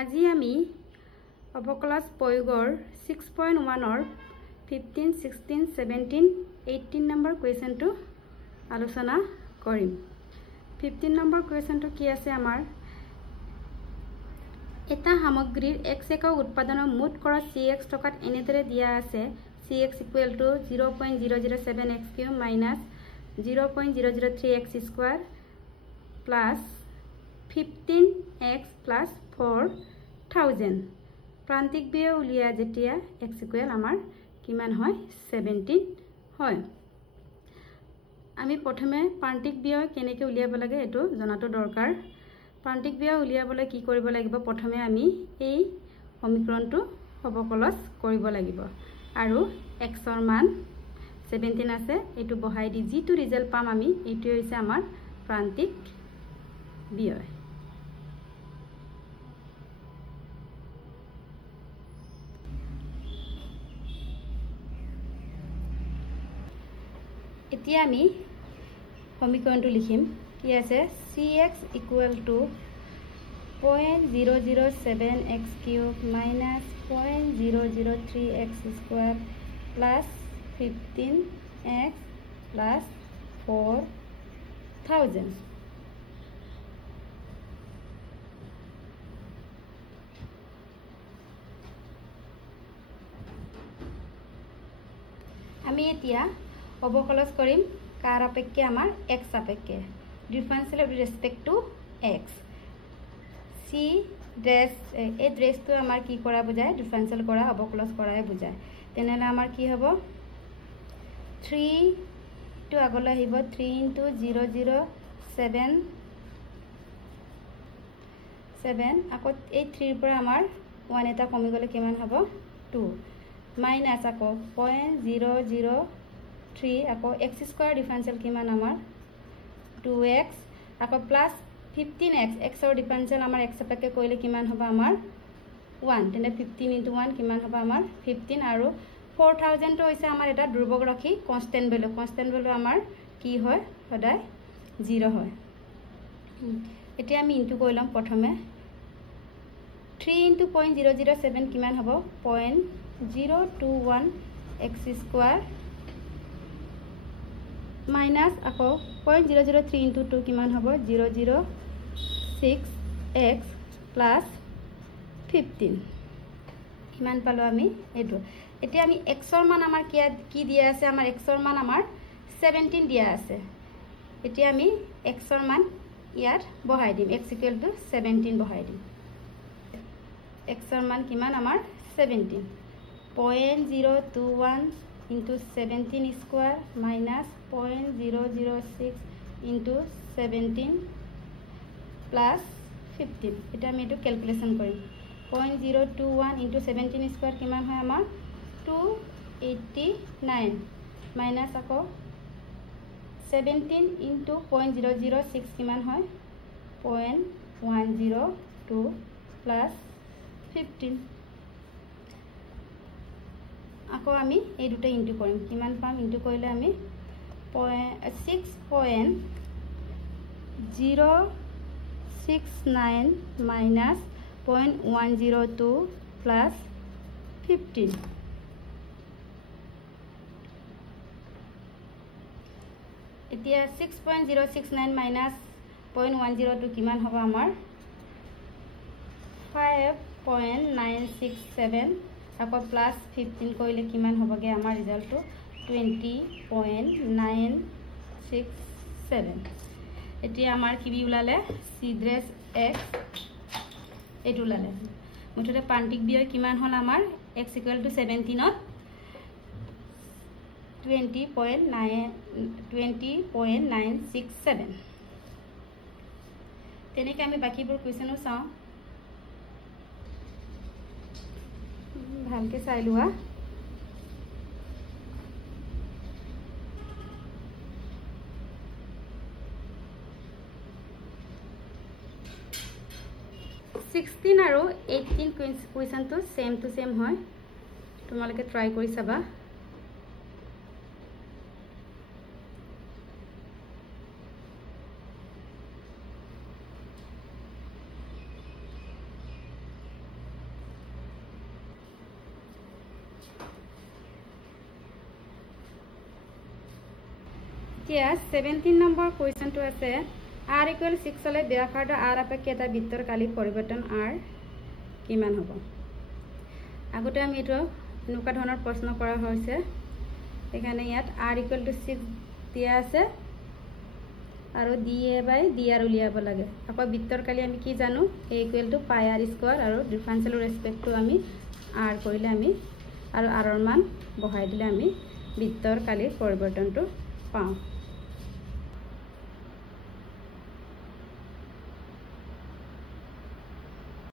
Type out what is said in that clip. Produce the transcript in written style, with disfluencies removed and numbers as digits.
আজি আমি অবকলস প্ৰয়োগৰ 6.1 15, 16, 17, 18 নম্বৰ কুৱেশ্যনটো আলোচনা কৰিম। 15 নম্বৰ কুৱেশ্যনটো কি আছে আমাৰ এটা সামগ্ৰীৰ x একক উৎপাদনৰ মুঠ খৰচ cx টকাত এনেদৰে দিয়া আছে cx = 0.007x³ minus 0.003x² plus 15x plus 4000 প্ৰান্তিক ব্যয় উলিয়া যেতিয়া x = আমাৰ কিমান হয় 17 হয়। আমি প্ৰথমে প্ৰান্তিক ব্যয় কেনেকৈ উলিয়াব লাগে এটো জনাটো দৰকাৰ। প্ৰান্তিক ব্যয় উলিয়াবলৈ কি কৰিব লাগিব প্ৰথমে আমি এই সমীকৰণটো অবকলস কৰিব লাগিব আৰু x ৰ মান 17 আছে এটো বহাই দি যেটো ৰিজাল্ট পাম আমি এটো হৈছে আমাৰ প্ৰান্তিক ব্যয়। এতিয়া আমি সমীকৰণটো লিখিম কি আছে cx = 0.007x³ minus 0.003x² plus 15x plus 4000 আমি এতিয়া অবকলস কৰিম কাৰ আপেক্ষে আমাৰ x আপেক্ষে differential with respect to x c ড্ৰেছ এই ড্ৰেছটো আমাৰ কি কৰা বুজায় ডিফাৰেন্সিয়েল কৰা অবকলস কৰাই বুজায়। তেনেহলে আমাৰ কি হ'ব 3 টু আগলৈ আহিব 3 * 0.007 আকৌ এই 3 ৰ পৰা আমাৰ 1 এটা কমি গলে কিমান হ'ব 2 মাইনাস আকৌ 0.003 আকৌ x² ডিফাৰেন্সিয়েল কিমান আমাৰ 2x আকৌ প্লাস 15x x ৰ ডিফাৰেন্সিয়েল আমাৰ x আপেক্ষে কৰিলে কিমান হ'ব আমাৰ 1 তেনে 15 * 1 কিমান হ'ব আমাৰ 15 আৰু 4000 টো হৈছে আমাৰ এটা ধ্ৰুবক ৰাশি কনস্ট্যান্ট ভ্যালু আমাৰ কি হয় সদায় 0 হয়। এতিয়া আমি ইনটু কৰি লম প্ৰথমে 3 * 0.007 কিমান হ'ব 0.021x² minus আকৌ 0.003 * 2 কিমান হ'ব 0.006x plus 15 কিমান পালো আমি এটো। এতিয়া আমি x ৰ মান আমাৰ কি দিয়া আছে আমাৰ x ৰ মান আমাৰ 17 দিয়া আছে। এতিয়া আমি x ৰ মান ইয়াত বহাই দিম x = 17 বহাই দিম x ৰ মান কিমান আমাৰ 17 0.021 into 17² minus 0.006 into 17 plus 15 এটা আমি এটো ক্যালকুলেশন কৰিম 0.021 into 17² কিমান হয় আমাৰ 289 minus আকৌ 17 into 0.006 কিমান হয় 0.102 plus 15 আকৌ আমি এই দুটা ইনটু কৰিম কিমান পাম ইনটু কৰিলে আমি 6.069 minus 0.102 plus 15 এতিয়া 6.069 minus 0.102 কিমান হ'ব আমাৰ 5.967 আকৌ প্লাস 15 কৰিলে কিমান হ'বগে আমাৰ ৰিজাল্টটো 20.967 এতিয়া আমাৰ কি বি উলালে c ড্ৰেছ x এটো উলালে মুঠতে প্ৰান্তিক ব্যয় কিমান হল আমাৰ x = 17 ত 20.967 তেনেকৈ আমি বাকিবোৰ কুৱেশ্যনো চাওঁ ভালকে চাই লোৱা আৰু 18 কুৱেশ্যনটো সেম টু সেম হয় তোমালোকে ট্ৰাই কৰি চাবা। এতিয়া 17 নম্বৰ কুৱেশ্যনটো আছে r = 6 হলে ব্যাসাৰ্ধ r আপেক্ষে এটা বৃত্তৰ কালিৰ পৰিৱৰ্তন r কিমান হ'ব আগতে আমি এটো এনেকুৱা ধৰণৰ প্ৰশ্ন কৰা হৈছে এখানে ইয়াত r = 6 দিয়া আছে আৰু dA/dr উলিয়াব লাগে আকৌ বৃত্তৰ কালি আমি কি জানো a = πr² আৰু ডিফাৰেন্সিয়েল ৰেসপেক্টটো আমি r কৰিলে আমি আৰু r ৰ মান বহাই দিলে আমি বৃত্তৰ কালিৰ পৰিৱৰ্তনটো পাওঁ